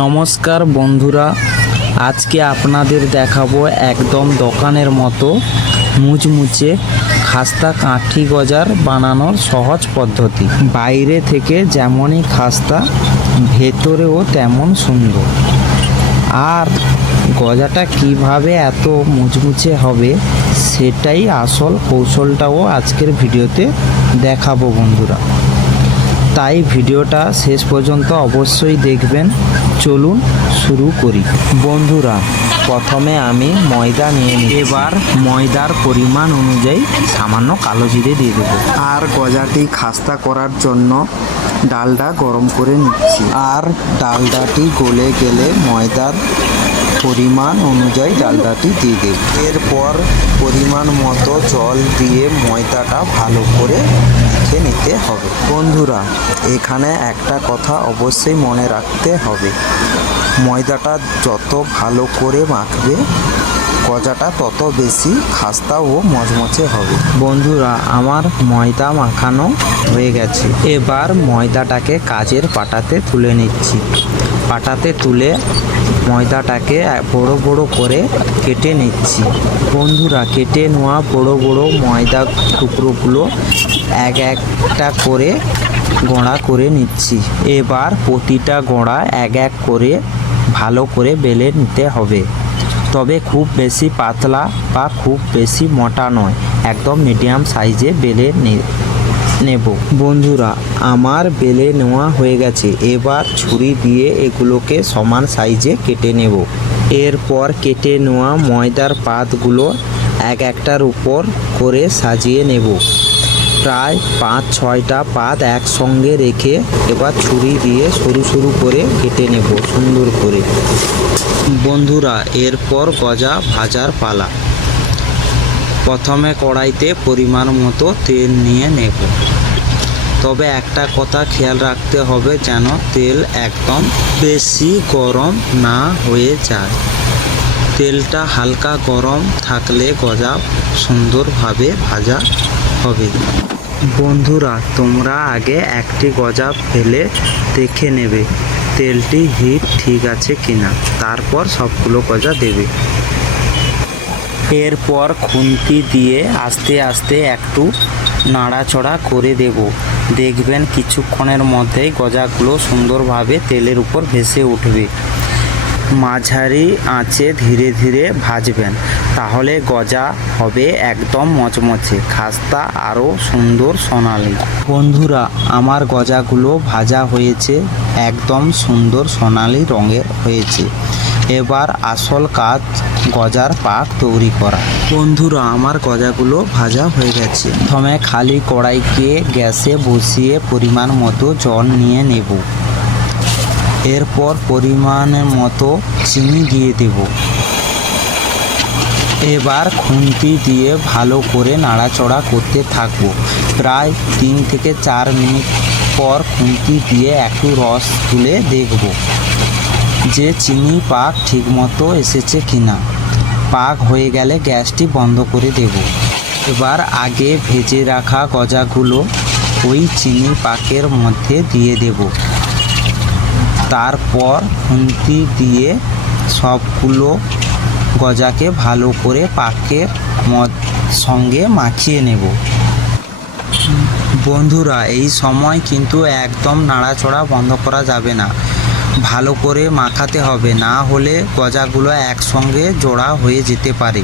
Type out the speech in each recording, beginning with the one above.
নমস্কার বন্ধুরা, আজকে আপনাদের দেখাবো একদম দোকানের মতো মুচমুচে খাস্তা কাঠি গজার বানানোর সহজ পদ্ধতি। বাইরে থেকে যেমনই খাস্তা, ভেতরেও তেমন সুন্দর। আর গজাটা কিভাবে এত মুচমুচে হবে সেটাই আসল কৌশলটাও আজকের ভিডিওতে দেখাবো বন্ধুরা। তাই ভিডিওটা শেষ পর্যন্ত অবশ্যই দেখবেন। চলুন শুরু করি। বন্ধুরা, প্রথমে আমি ময়দা নিয়ে নিই। এবার ময়দার পরিমাণ অনুযায়ী সামান্য কালো জিরে দিয়ে দেবো। আর গজাটি খাস্তা করার জন্য ডালডা গরম করে নিচ্ছি। আর ডালডাটি গলে গেলে ময়দার পরিমাণ অনুযায়ী ডালডাটি দিয়ে দেব। এরপর পরিমাণ মতো জল দিয়ে ময়দাটা ভালো করে মেখে নিতে হবে। বন্ধুরা, এখানে একটা কথা অবশ্যই মনে রাখতে হবে, ময়দাটা যত ভালো করে মাখবে গজাটা তত বেশি খাস্তা ও মচমচে হবে। বন্ধুরা, আমার ময়দা মাখানো হয়ে গেছে। এবার ময়দাটাকে কাচের পাটাতে তুলে নিচ্ছি। পাটাতে তুলে ময়দাটাকে বড় বড় করে কেটে নিচ্ছি। বন্ধুরা, কেটে নেওয়া বড় বড় ময়দা টুকরোগুলো এক একটা করে গোড়া করে নিচ্ছি। এবার প্রতিটা গোড়া এক এক করে ভালো করে বেলে নিতে হবে। তবে খুব বেশি পাতলা বা খুব বেশি মোটা নয়, একদম মিডিয়াম সাইজে বেলে নেব। বন্ধুরা, আমার বেলে নেওয়া হয়ে গেছে। এবার ছুরি দিয়ে এগুলোকে সমান সাইজে কেটে নেব। এরপর কেটে নেওয়া ময়দার পাতগুলো এক একটার উপর করে সাজিয়ে নেব। প্রায় 5-6টা পাত একসঙ্গে রেখে এবার ছুরি দিয়ে সরু সরু করে কেটে নেব সুন্দর করে। বন্ধুরা, এরপর গজা ভাজার পালা। প্রথমে কড়াইতে পরিমাণ মতো তেল নিয়ে নেব। তবে একটা কথা খেয়াল রাখতে হবে, যেন তেল একদম বেশি গরম না হয়ে যায়। তেলটা হালকা গরম থাকলে গজা সুন্দরভাবে ভাজা হবে। বন্ধুরা, তোমরা আগে একটি গজা ফেলে দেখে নেবে তেলটি হিট ঠিক আছে কিনা, তারপর সবগুলো গজা দেবে। এরপর খুন্তি দিয়ে আস্তে আস্তে একটু নাড়াচড়া করে দেব। দেখবেন কিছুক্ষণের মধ্যেই গজাগুলো সুন্দরভাবে তেলের উপর ভেসে উঠবে। মাঝারি আঁচে ধীরে ধীরে ভাজবেন, তাহলে গজা হবে একদম মচমচে, খাস্তা আরও সুন্দর সোনালি। বন্ধুরা, আমার গজাগুলো ভাজা হয়েছে, একদম সুন্দর সোনালি রঙের হয়েছে। এবার আসল কাজ গজার পাক তৈরি করা। বন্ধুরা, আমার গজাগুলো ভাজা হয়ে গেছে। প্রথমে খালি কড়াইকে গ্যাসে বসিয়ে পরিমাণ মতো জল নিয়ে নেব। এরপর পরিমাণের মতো চিনি দিয়ে দেব। এবার খুন্তি দিয়ে ভালো করে নাড়াচড়া করতে থাকবো। প্রায় 3 থেকে 4 মিনিট পর খুন্তি দিয়ে একটু রস তুলে দেখব যে চিনি পাক ঠিকমতো এসেছে কিনা। পাক হয়ে গেলে গ্যাসটি বন্ধ করে দেব। এবার আগে ভেজে রাখা গজাগুলো ওই চিনি পাকের মধ্যে দিয়ে দেব। তারপর খুন্তি দিয়ে সবগুলো গজাকে ভালো করে পাকের সঙ্গে মাখিয়ে নেব। বন্ধুরা, এই সময় কিন্তু একদম নাড়াচড়া বন্ধ করা যাবে না, ভালো করে মাখাতে হবে, না হলে গজাগুলো একসঙ্গে জোড়া হয়ে যেতে পারে।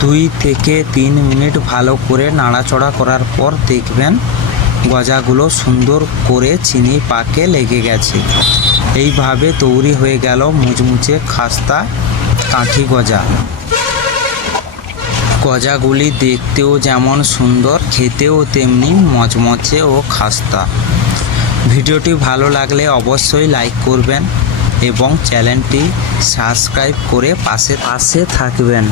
2 থেকে 3 মিনিট ভালো করে নাড়াচড়া করার পর দেখবেন গজাগুলো সুন্দর করে চিনি পাকে লেগে গেছে। এইভাবে তৈরি হয়ে গেল মুচমুচে খাস্তা কাঠি গজা। গজাগুলি দেখতেও যেমন সুন্দর, খেতেও তেমনি মচমচে ও খাস্তা। ভিডিওটি ভালো লাগলে অবশ্যই লাইক করবেন এবং চ্যানেলটি সাবস্ক্রাইব করে পাশে থাকবেন।